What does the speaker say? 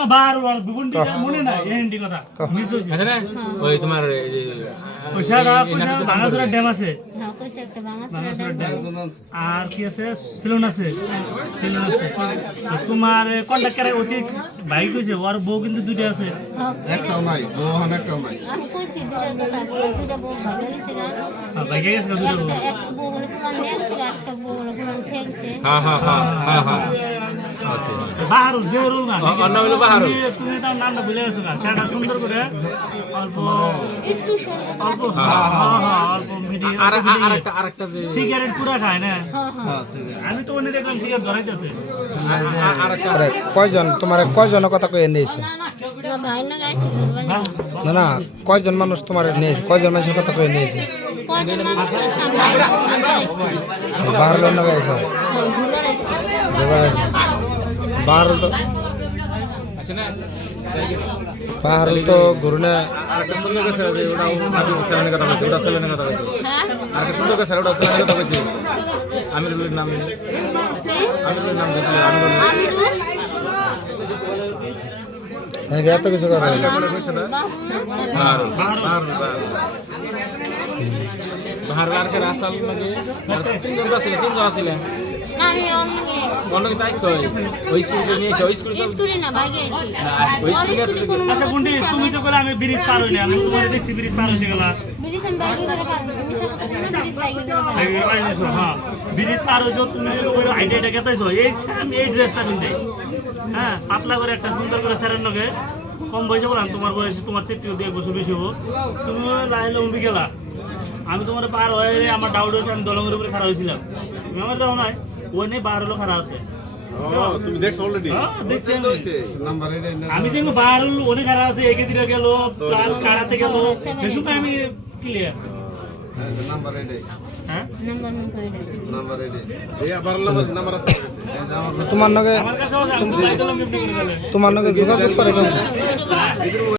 না বার আর গুবুনটা মনে নাই এন্ডি কথা মিস হইছে আছে না ওই তোমার ওই সারা বাংলাদেশের ড্যাম আছে হ্যাঁ কইছে একটা বাংলাদেশের ড্যাম আর কি আছে সিলন আছে তোমার কন্ট্রাক্টরে অতি ভাই কইছে ওর বউ কিন্তু দুইটা আছে একটাও নাই বউহান একটাও নাই আমি কইছি দুইটা বউ ভালো হইছে গা ভাই গেছে দুইটা বউ একটা বউ বলে কোন নেছে একটা বউ বলে কোন ঠেকছে হ্যাঁ হ্যাঁ হ্যাঁ হ্যাঁ হ্যাঁ আচ্ছা বাহারুল যে রুল না অন্য হলো বাহারুল তুমি তার নামটা ভুলে গেছো না সেটা সুন্দর করে অল্প একটু সুন্দর অল্প হ্যাঁ অল্প মিডিয়াম আরেকটা যে সিগারেট পুরা খায় না হ্যাঁ আমি তো অন্য দেখলাম সিগারেট ধরাইতেছে আরে কয়জন তোমার কয়জনের কথা কয়ে নিয়েছে না ভাই না গাইছে গুরবানি না না কয়জন মানুষ তোমার নিয়েছে কয়জন মানুষের কথা কয়ে নিয়েছে কয়জন মানুষ সামলাই না ঘুরাইছে বাহার লোক না গেছে ঘুরাইছে বাহার তো আছে না বাহার তো ঘুরনে আরেকটা সুন্দর কাছে আছে ওটাও আমি সেলেনের কথা বলছি ওটা সেলেনের কথা বলছি হ্যাঁ আরেকটা সুন্দর কাছে ওটা সেলেনের কথা বলছি আমিরুলের নাম আমিরুলের নাম দেখলে আমিরুল হ্যাঁ এত কিছু কথা বাহারুল বাহারুল আর কে রাসাল নাকি তিনজন আসলে না আমি অন্য গেছি অন্য কি তাইছ ওই স্কুলে নিয়েছে ওই স্কুলে স্কুলে না ভাই গেছি ওই আর স্কুলে কোনো আচ্ছা গুন্ডি তুমি তো বলে আমি ব্রিজ পার হইনি আমি তোমারে দেখছি ব্রিজ পার হইতে গেলা বিরিসাম বাইকে করে পারছি মিছা কথা বলে বিরিস বাইকে করে পারছি হ্যাঁ ব্রিজ পার হইছো তুমি যদি ওই আইডিয়াটা কেতাইছো এই সেম এই ড্রেসটা পিনতে হ্যাঁ পাতলা করে একটা সুন্দর করে স্যারের নগে কম বয়সে বললাম তোমার বয়স তোমার চেষ্টা দিয়ে বসে বেশি হবো তুমি লাইলে উঠে গেলা আমি তোমার পার হয়ে আমার ডাউট হয়েছে আমি দলঙের উপরে খারাপ হয়েছিলাম তুমি আমার দাও নাই ওই নিয়ে 12 হলো খারাপ আছে তুমি দেখছো অলরেডি হ্যাঁ দেখছি আমি। নাম্বার এটা আমি যেমন 12 হলো অনেক খারাপ আছে একে দিকে গেল প্লাস কারাতে গেল বেশি আমি ক্লিয়ার নাম্বার এটা হ্যাঁ নাম্বার মন কইরা নাম্বার এটা এই আবার নাম্বার আছে এই যে আমার তোমার নগে আমার কাছে তোমার নগে যোগাযোগ করে কেমন? ভিডিও